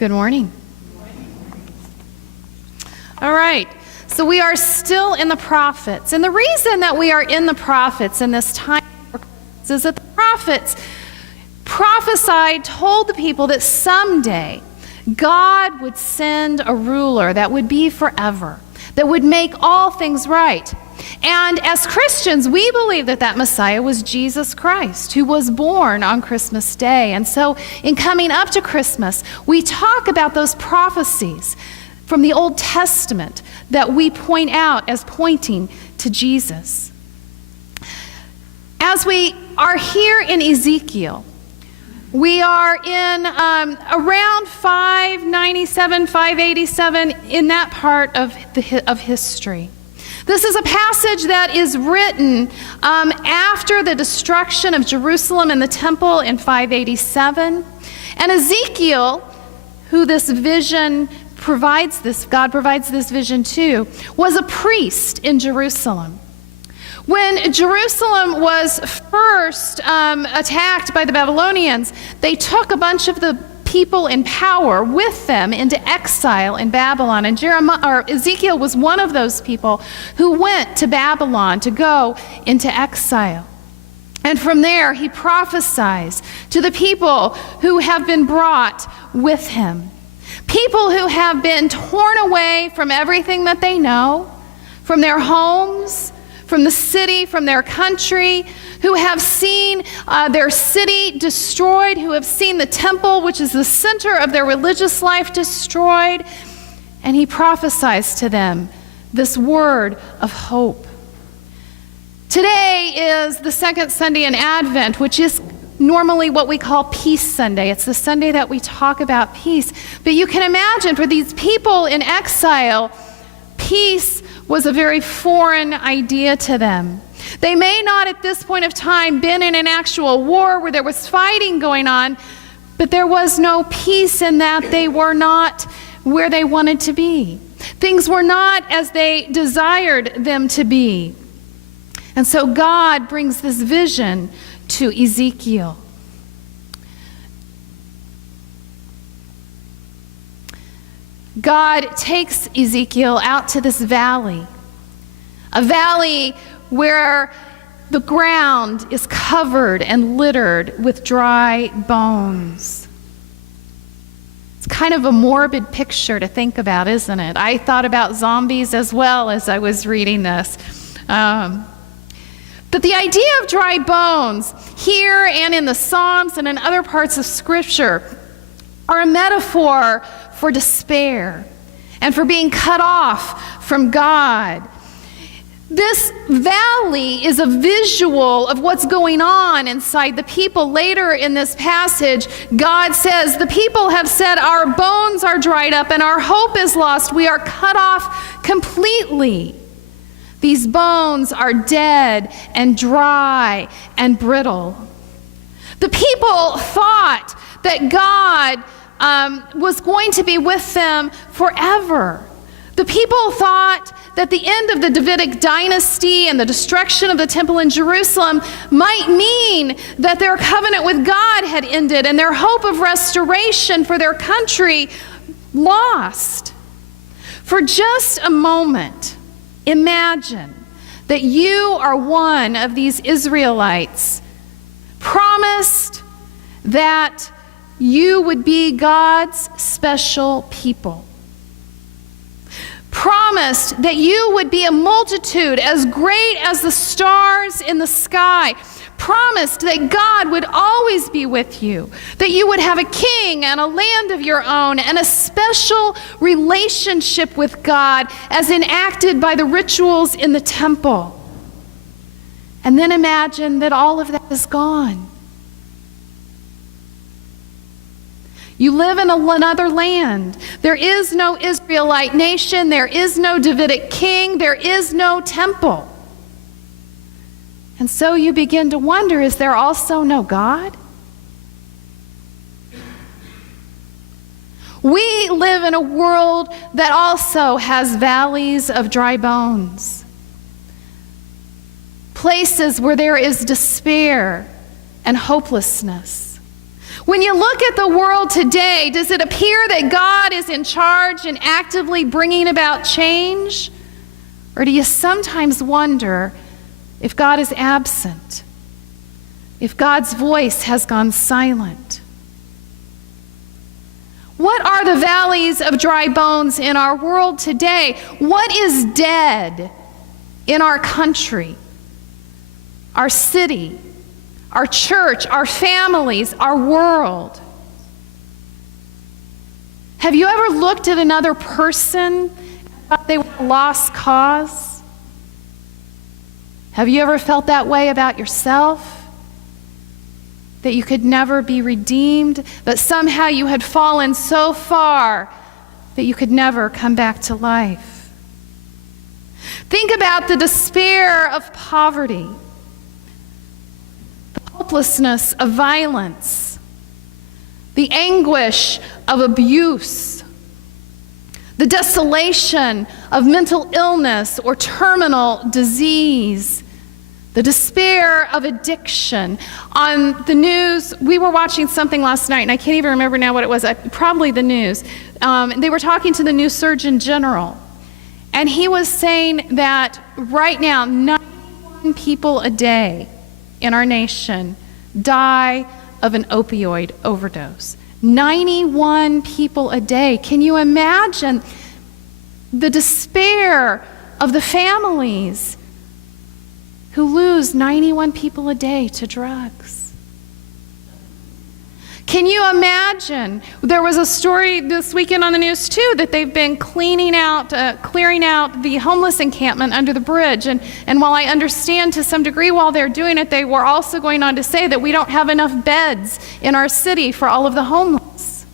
Good morning. All right, so we are still in the prophets. And the reason that we are in the prophets in this time is that the prophets prophesied, told the people that someday God would send a ruler that would be forever, that would make all things right. And as Christians, we believe that that Messiah was Jesus Christ, who was born on Christmas Day. And so in coming up to Christmas, we talk about those prophecies from the Old Testament that we point out as pointing to Jesus. As we are here in Ezekiel, we are in around 597, 587, in that part of history. This is a passage that is written after the destruction of Jerusalem and the temple in 587. And Ezekiel, who this vision provides God provides this vision to, was a priest in Jerusalem. When Jerusalem was first attacked by the Babylonians, they took a bunch of the people in power with them into exile in Babylon. And Ezekiel was one of those people who went to Babylon to go into exile. And from there, he prophesies to the people who have been brought with him. People who have been torn away from everything that they know, from their homes, from the city, from their country, who have seen their city destroyed, who have seen the temple, which is the center of their religious life, destroyed. And he prophesies to them this word of hope. Today is the second Sunday in Advent, which is normally what we call Peace Sunday. It's the Sunday that we talk about peace. But you can imagine for these people in exile, peace was a very foreign idea to them. They may not at this point of time been in an actual war where there was fighting going on, but there was no peace in that they were not where they wanted to be. Things were not as they desired them to be. And so God brings this vision to Ezekiel. God takes Ezekiel out to this valley, a valley where the ground is covered and littered with dry bones. It's kind of a morbid picture to think about, isn't it? I thought about zombies as well as I was reading this. But the idea of dry bones here and in the Psalms and in other parts of Scripture are a metaphor for despair and for being cut off from God. This valley is a visual of what's going on inside the people. Later in this passage, God says, the people have said, our bones are dried up and our hope is lost. We are cut off completely. These bones are dead and dry and brittle. The people thought that God was going to be with them forever. The people thought that the end of the Davidic dynasty and the destruction of the temple in Jerusalem might mean that their covenant with God had ended and their hope of restoration for their country lost. For just a moment, imagine that you are one of these Israelites promised that you would be God's special people. Promised that you would be a multitude as great as the stars in the sky. Promised that God would always be with you. That you would have a king and a land of your own and a special relationship with God as enacted by the rituals in the temple. And then imagine that all of that is gone. You live in another land. There is no Israelite nation. There is no Davidic king. There is no temple. And so you begin to wonder, is there also no God? We live in a world that also has valleys of dry bones. Places where there is despair and hopelessness. When you look at the world today, does it appear that God is in charge and actively bringing about change? Or do you sometimes wonder if God is absent, if God's voice has gone silent? What are the valleys of dry bones in our world today? What is dead in our country, our city, our church, our families, our world? Have you ever looked at another person and thought they were a lost cause? Have you ever felt that way about yourself? That you could never be redeemed, that somehow you had fallen so far that you could never come back to life? Think about the despair of poverty, the hopelessness of violence, the anguish of abuse, the desolation of mental illness or terminal disease, the despair of addiction. On the news, we were watching something last night, and I can't even remember now what it was, probably the news. They were talking to the new Surgeon General, and he was saying that right now, 91 people a day in our nation die of an opioid overdose. 91 people a day. Can you imagine the despair of the families who lose 91 people a day to drugs? Can you imagine? There was a story this weekend on the news too that they've been clearing out the homeless encampment under the bridge. And while I understand to some degree while they're doing it, they were also going on to say that we don't have enough beds in our city for all of the homeless.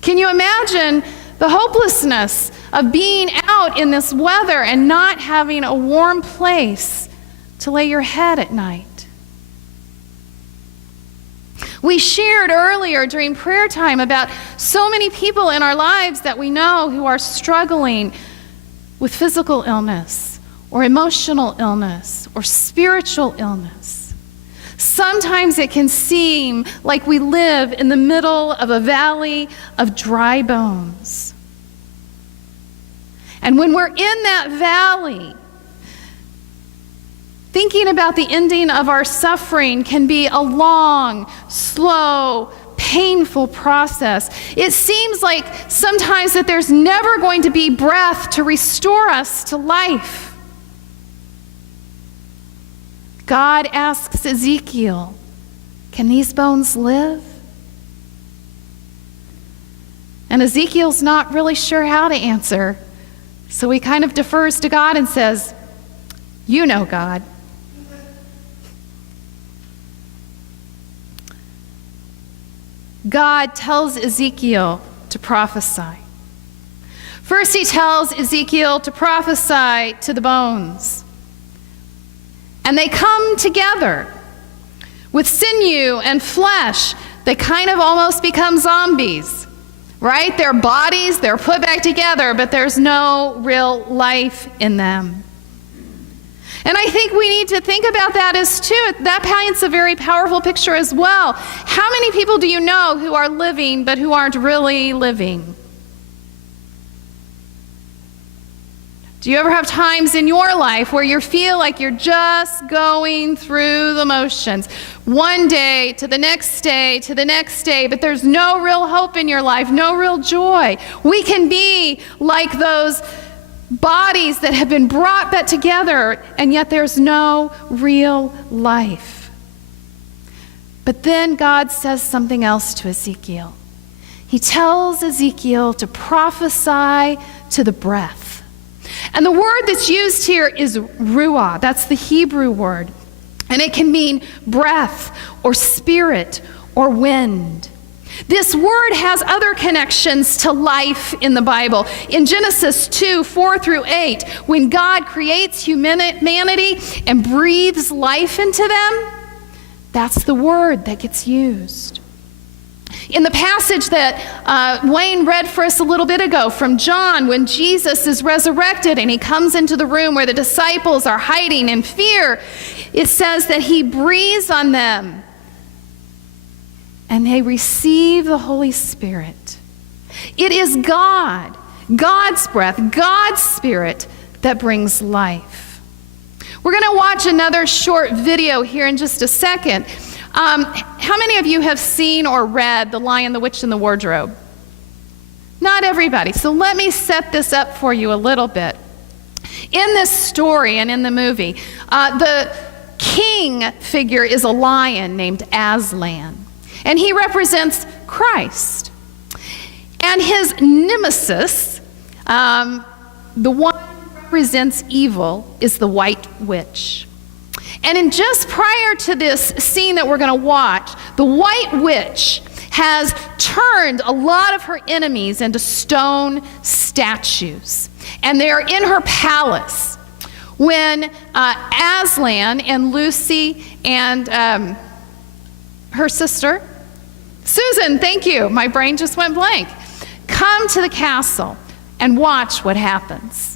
Can you imagine the hopelessness of being out in this weather and not having a warm place to lay your head at night? We shared earlier during prayer time about so many people in our lives that we know who are struggling with physical illness or emotional illness or spiritual illness. Sometimes it can seem like we live in the middle of a valley of dry bones. And when we're in that valley, thinking about the ending of our suffering can be a long, slow, painful process. It seems like sometimes that there's never going to be breath to restore us to life. God asks Ezekiel, "Can these bones live?" And Ezekiel's not really sure how to answer, so he kind of defers to God and says, "You know, God." God tells Ezekiel to prophesy. First, he tells Ezekiel to prophesy to the bones. And they come together with sinew and flesh. They kind of almost become zombies, right? Their bodies, they're put back together, but there's no real life in them. And I think we need to think about that as too. That paints a very powerful picture as well. How many people do you know who are living but who aren't really living? Do you ever have times in your life where you feel like you're just going through the motions? One day to the next day to the next day, but there's no real hope in your life, no real joy. We can be like those bodies that have been brought back together, and yet there's no real life. But then God says something else to Ezekiel. He tells Ezekiel to prophesy to the breath. And the word that's used here is ruah. That's the Hebrew word. And it can mean breath or spirit or wind. This word has other connections to life in the Bible. In Genesis 2:4-8, when God creates humanity and breathes life into them, that's the word that gets used. In the passage that Wayne read for us a little bit ago from John, when Jesus is resurrected and he comes into the room where the disciples are hiding in fear, it says that he breathes on them and they receive the Holy Spirit. It is God, God's breath, God's Spirit that brings life. We're going to watch another short video here in just a second. How many of you have seen or read The Lion, the Witch, and the Wardrobe? Not everybody. So let me set this up for you a little bit. In this story and in the movie, the king figure is a lion named Aslan, and he represents Christ. And his nemesis, the one who represents evil, is the White Witch. And in just prior to this scene that we're going to watch, the White Witch has turned a lot of her enemies into stone statues. And they're in her palace when Aslan and Lucy and her sister, Susan, thank you, my brain just went blank, come to the castle and watch what happens.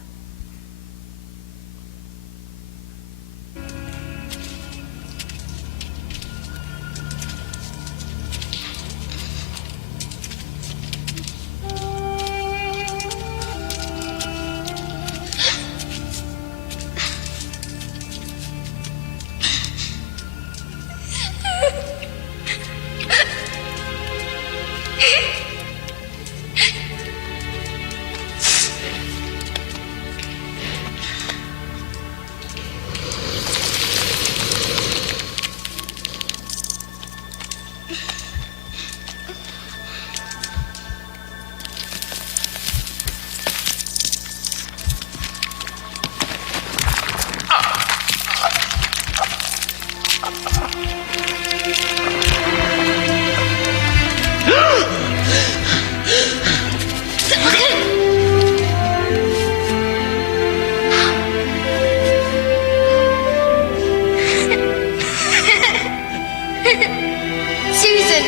Susan,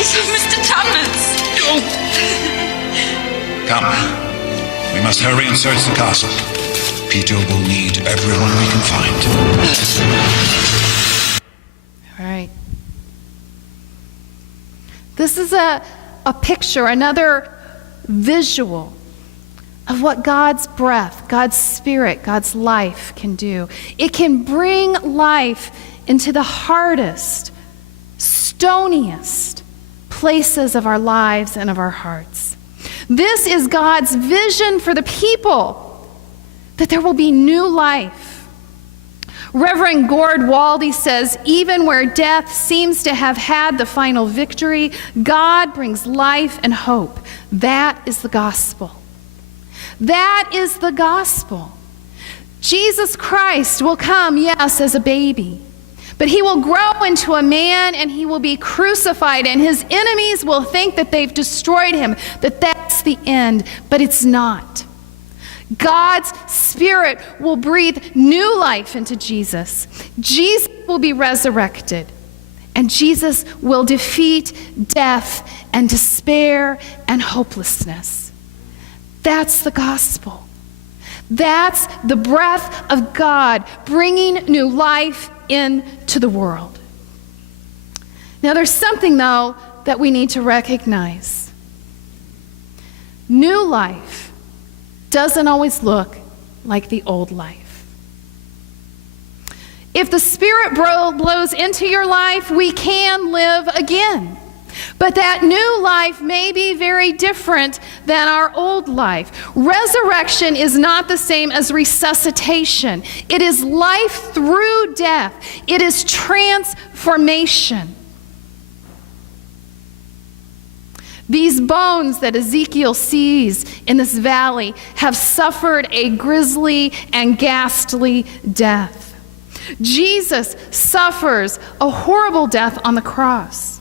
it's Mr. Thomas. Come. We must hurry and search the castle. Peter will need everyone we can find. All right. This is a picture, another visual of what God's breath, God's Spirit, God's life can do. It can bring life into the hardest, stoniest places of our lives and of our hearts. This is God's vision for the people, that there will be new life. Reverend Gord Waldy says, even where death seems to have had the final victory, God brings life and hope. That is the gospel. That is the gospel. Jesus Christ will come, yes, as a baby, but he will grow into a man and he will be crucified, and his enemies will think that they've destroyed him, that that's the end, but it's not. God's Spirit will breathe new life into Jesus. Jesus will be resurrected, and Jesus will defeat death and despair and hopelessness. That's the gospel. That's the breath of God bringing new life into the world. Now, there's something, though, that we need to recognize. New life doesn't always look like the old life. If the Spirit blows into your life, we can live again. But that new life may be very different than our old life. Resurrection is not the same as resuscitation. It is life through death. It is transformation. These bones that Ezekiel sees in this valley have suffered a grisly and ghastly death. Jesus suffers a horrible death on the cross.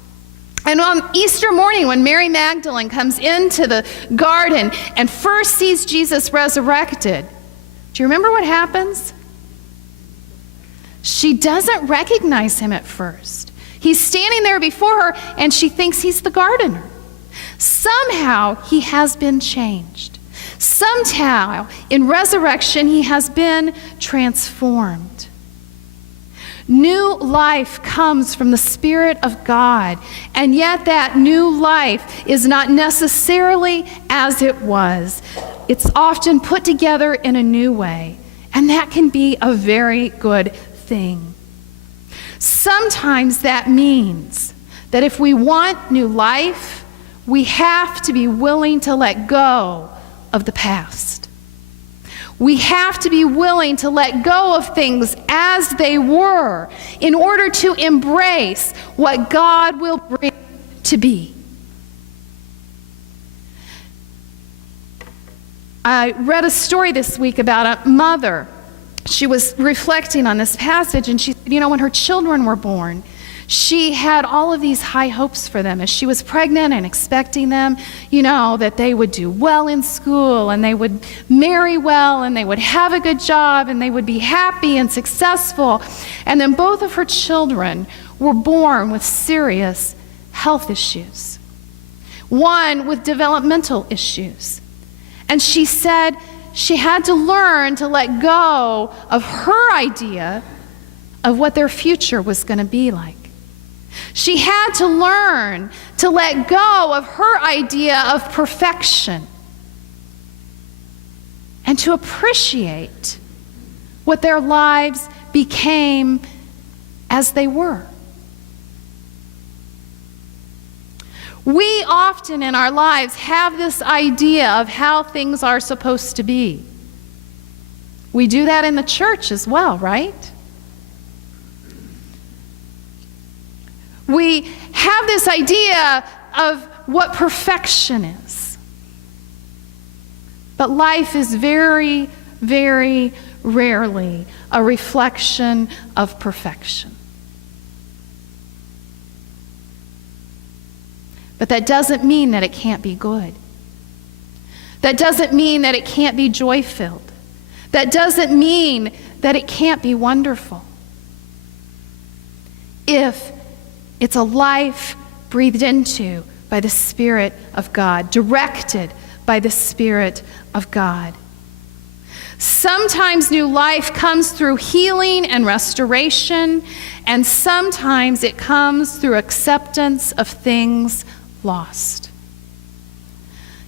And on Easter morning, when Mary Magdalene comes into the garden and first sees Jesus resurrected, do you remember what happens? She doesn't recognize him at first. He's standing there before her, and she thinks he's the gardener. Somehow, he has been changed. Somehow, in resurrection, he has been transformed. New life comes from the Spirit of God, and yet that new life is not necessarily as it was. It's often put together in a new way, and that can be a very good thing. Sometimes that means that if we want new life, we have to be willing to let go of the past. We have to be willing to let go of things as they were in order to embrace what God will bring to be. I read a story this week about a mother. She was reflecting on this passage, and she said, when her children were born, she had all of these high hopes for them as she was pregnant and expecting them, that they would do well in school and they would marry well and they would have a good job and they would be happy and successful. And then both of her children were born with serious health issues, one with developmental issues. And she said she had to learn to let go of her idea of what their future was going to be like. She had to learn to let go of her idea of perfection and to appreciate what their lives became as they were. We often in our lives have this idea of how things are supposed to be. We do that in the church as well, right? We have this idea of what perfection is. But life is very, very rarely a reflection of perfection. But that doesn't mean that it can't be good. That doesn't mean that it can't be joy-filled. That doesn't mean that it can't be wonderful. If it's a life breathed into by the Spirit of God, directed by the Spirit of God. Sometimes new life comes through healing and restoration, and sometimes it comes through acceptance of things lost.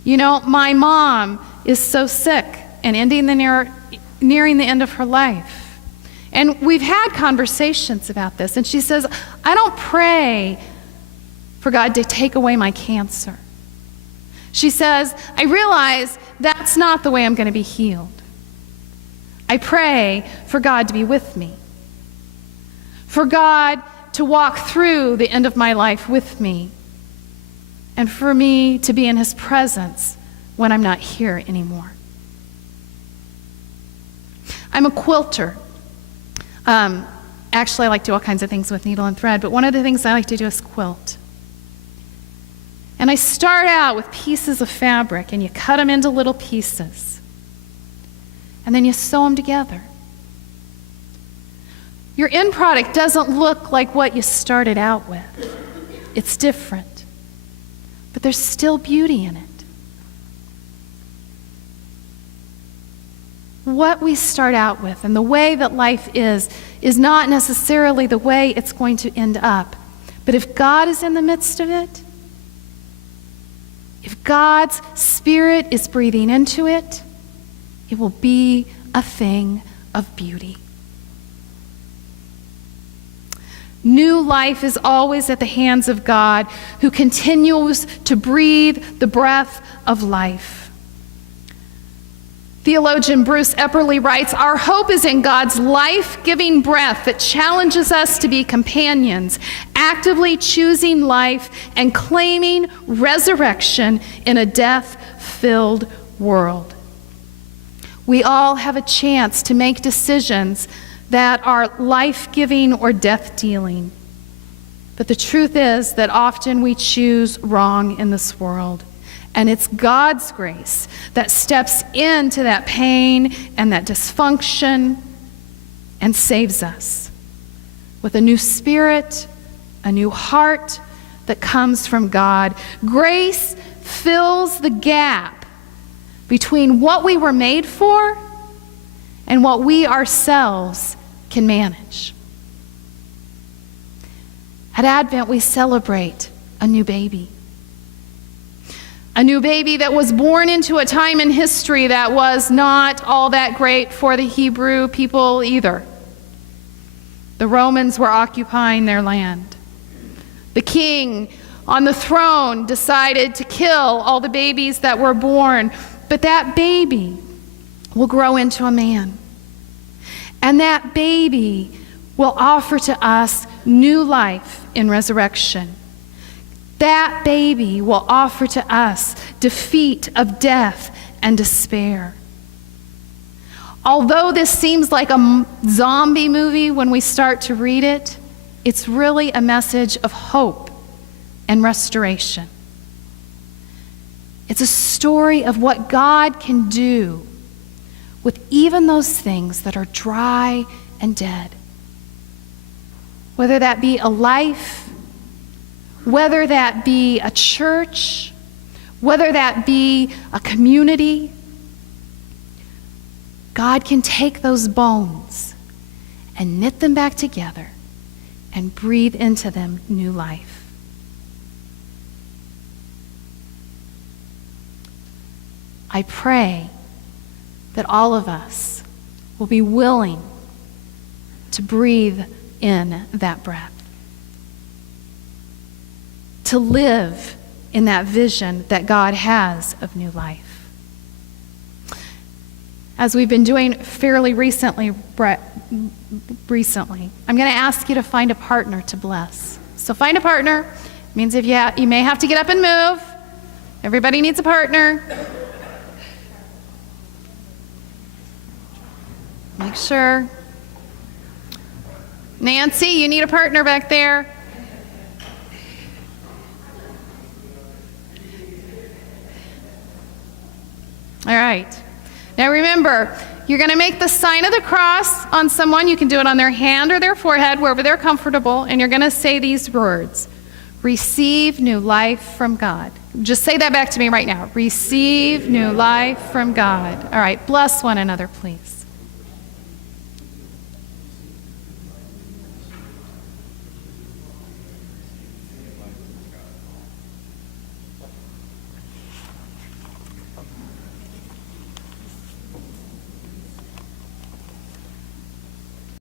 My mom is so sick and nearing the end of her life. And we've had conversations about this, and she says, I don't pray for God to take away my cancer. She says, I realize that's not the way I'm going to be healed. I pray for God to be with me, for God to walk through the end of my life with me, and for me to be in His presence when I'm not here anymore. I'm a quilter. Actually, I like to do all kinds of things with needle and thread, but one of the things I like to do is quilt. And I start out with pieces of fabric, and you cut them into little pieces. And then you sew them together. Your end product doesn't look like what you started out with. It's different. But there's still beauty in it. What we start out with and the way that life is not necessarily the way it's going to end up. But if God is in the midst of it, if God's Spirit is breathing into it, it will be a thing of beauty. New life is always at the hands of God, who continues to breathe the breath of life. Theologian Bruce Epperly writes, our hope is in God's life-giving breath that challenges us to be companions, actively choosing life and claiming resurrection in a death-filled world. We all have a chance to make decisions that are life-giving or death-dealing. But the truth is that often we choose wrong in this world. And it's God's grace that steps into that pain and that dysfunction and saves us with a new spirit, a new heart that comes from God. Grace fills the gap between what we were made for and what we ourselves can manage. At Advent, we celebrate a new baby. A new baby that was born into a time in history that was not all that great for the Hebrew people either. The Romans were occupying their land. The king on the throne decided to kill all the babies that were born, but that baby will grow into a man. And that baby will offer to us new life in resurrection. That baby will offer to us defeat of death and despair. Although this seems like a zombie movie when we start to read it, it's really a message of hope and restoration. It's a story of what God can do with even those things that are dry and dead. Whether that be a life, whether that be a church, whether that be a community, God can take those bones and knit them back together and breathe into them new life. I pray that all of us will be willing to breathe in that breath, to live in that vision that God has of new life. As we've been doing fairly recently, I'm going to ask you to find a partner to bless. So find a partner. It means if you may have to get up and move. Everybody needs a partner. Make sure. Nancy, you need a partner back there. All right. Now remember, you're going to make the sign of the cross on someone. You can do it on their hand or their forehead, wherever they're comfortable, and you're going to say these words. Receive new life from God. Just say that back to me right now. Receive new life from God. All right. Bless one another, please.